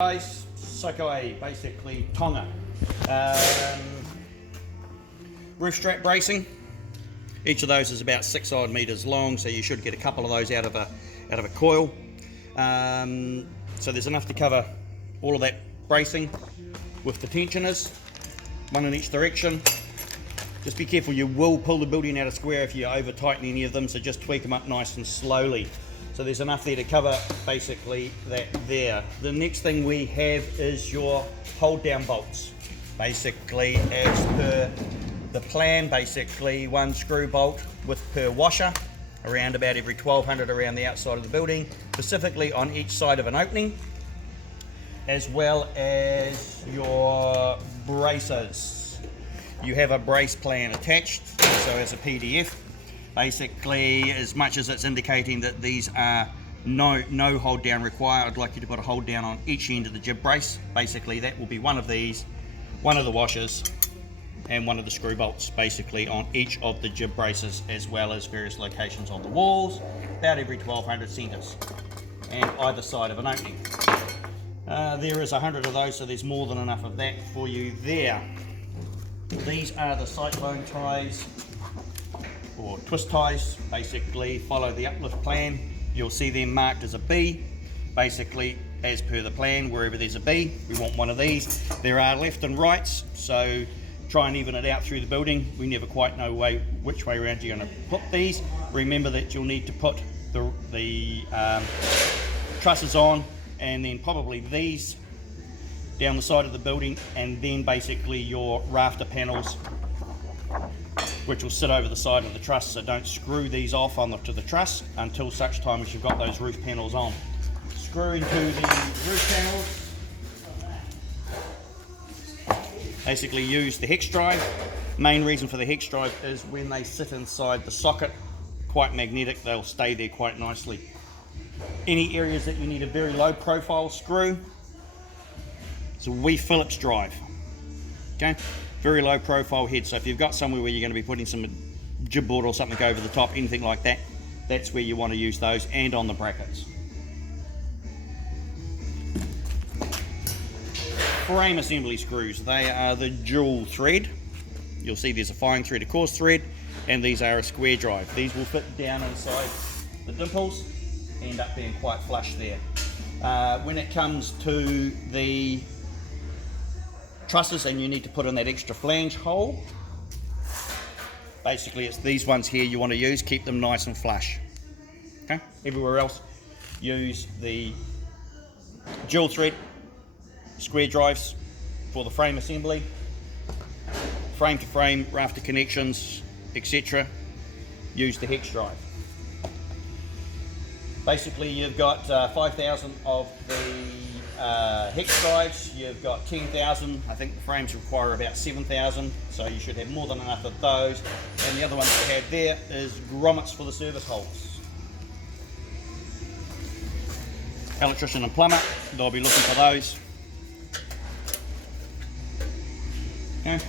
Guys, Soakai, basically Tonga. Roof strap bracing. Each of those is about 6 odd meters long, so you should get a couple of those out of a coil. So there's enough to cover all of that bracing with the tensioners, one in each direction. Just be careful, you will pull the building out of square if you over tighten any of them, so just tweak them up nice and slowly. So there's enough there to cover basically that there. The next thing we have is your hold down bolts. Basically, as per the plan, basically one screw bolt with per washer, around about every 1200 around the outside of the building, specifically on each side of an opening, as well as your braces. You have a brace plan attached, so as a PDF. Basically, as much as it's indicating that these are no hold down required, I'd like you to put a hold down on each end of the jib brace. Basically, that will be one of these, one of the washers, and one of the screw bolts, basically on each of the jib braces, as well as various locations on the walls, about every 1200 centres, and either side of an opening. There is 100 of those, so there's more than enough of that for you there. These are the cyclone ties, or twist ties. Basically follow the uplift plan. You'll see them marked as a B. Basically, as per the plan, wherever there's a B, we want one of these. There are left and rights, so try and even it out through the building. We never quite know which way around you're going to put these. Remember that you'll need to put the trusses on, and then probably these down the side of the building, and then basically your rafter panels, which will sit over the side of the truss. So don't screw these off to the truss until such time as you've got those roof panels on. Screw into the roof panels. Basically use the hex drive. Main reason for the hex drive is when they sit inside the socket, quite magnetic, they'll stay there quite nicely. Any areas that you need a very low profile screw, it's a wee Phillips drive. Okay, very low profile head. So if you've got somewhere where you're going to be putting some jib board or something over the top, anything like that, that's where you want to use those, and on the brackets. Frame assembly screws, they are the dual thread. You'll see there's a fine thread, a coarse thread, and these are a square drive. These will fit down inside the dimples, end up being quite flush there. When it comes to the trusses and you need to put in that extra flange hole, basically it's these ones here you want to use. Keep them nice and flush. Okay, everywhere else use the dual thread square drives for the frame assembly, frame to frame, rafter connections, etc. Use the hex drive. Basically, you've got 5,000 of the hex drives, you've got 10,000, I think the frames require about 7,000, so you should have more than enough of those. And the other one we have there is grommets for the service holes. Electrician and plumber, they'll be looking for those. Okay.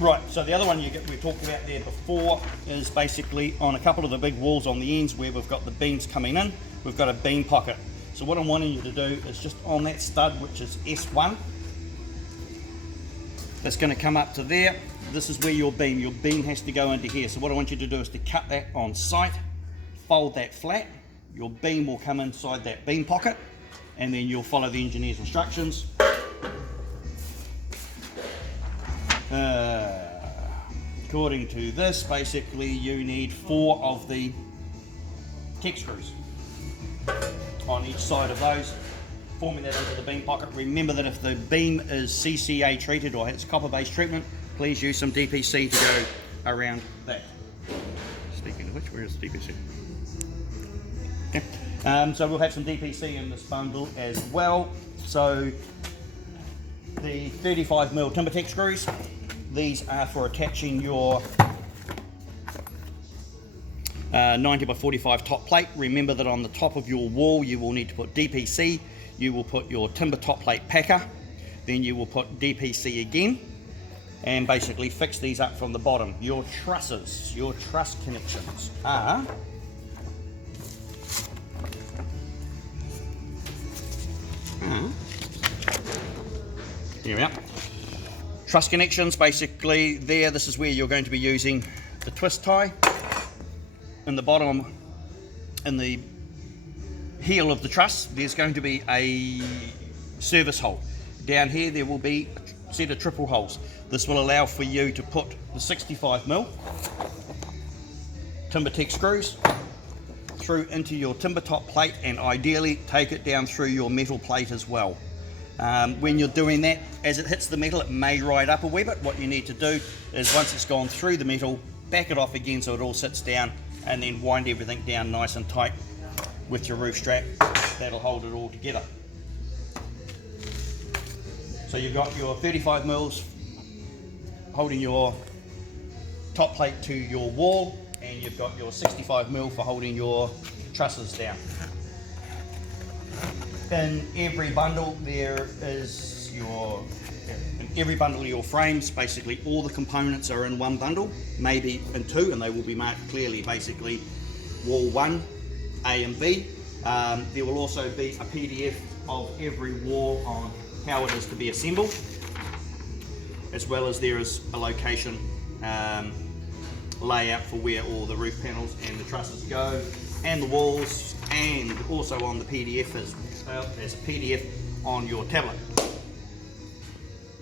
Right, so the other one we talked about there before is basically on a couple of the big walls on the ends where we've got the beams coming in, we've got a beam pocket. So what I'm wanting you to do is just on that stud, which is S1, that's going to come up to there. This is where your beam has to go into here. So what I want you to do is to cut that on site, fold that flat, your beam will come inside that beam pocket, and then you'll follow the engineer's instructions. According to this, basically you need 4 of the Tek screws on each side of those, forming that into the beam pocket. Remember that if the beam is CCA treated or has copper based treatment, please use some DPC to go around that. Speaking of which, where is the DPC? Okay. So we'll have some DPC in this bundle as well. So the 35mm timber Tek screws, these are for attaching your 90 by 45 top plate. Remember that on the top of your wall you will need to put DPC, you will put your timber top plate packer, then you will put DPC again, and basically fix these up from the bottom. Your trusses, your truss connections are here we are. Truss connections, basically there, this is where you're going to be using the twist tie. In the bottom, in the heel of the truss, there's going to be a service hole. Down here there will be a set of triple holes. This will allow for you to put the 65mm TimberTech screws through into your timber top plate, and ideally take it down through your metal plate as well. When you're doing that, as it hits the metal, it may ride up a wee bit. What you need to do is, once it's gone through the metal, back it off again so it all sits down, and then wind everything down nice and tight with your roof strap. That'll hold it all together. So you've got your 35mm holding your top plate to your wall, and you've got your 65mm for holding your trusses down. In every bundle there is in every bundle of your frames, basically all the components are in one bundle, maybe in two, and they will be marked clearly, basically wall 1, A and B. There will also be a PDF of every wall on how it is to be assembled, as well as there is a location layout for where all the roof panels and the trusses go, and the walls, and also on the PDF as a PDF on your tablet.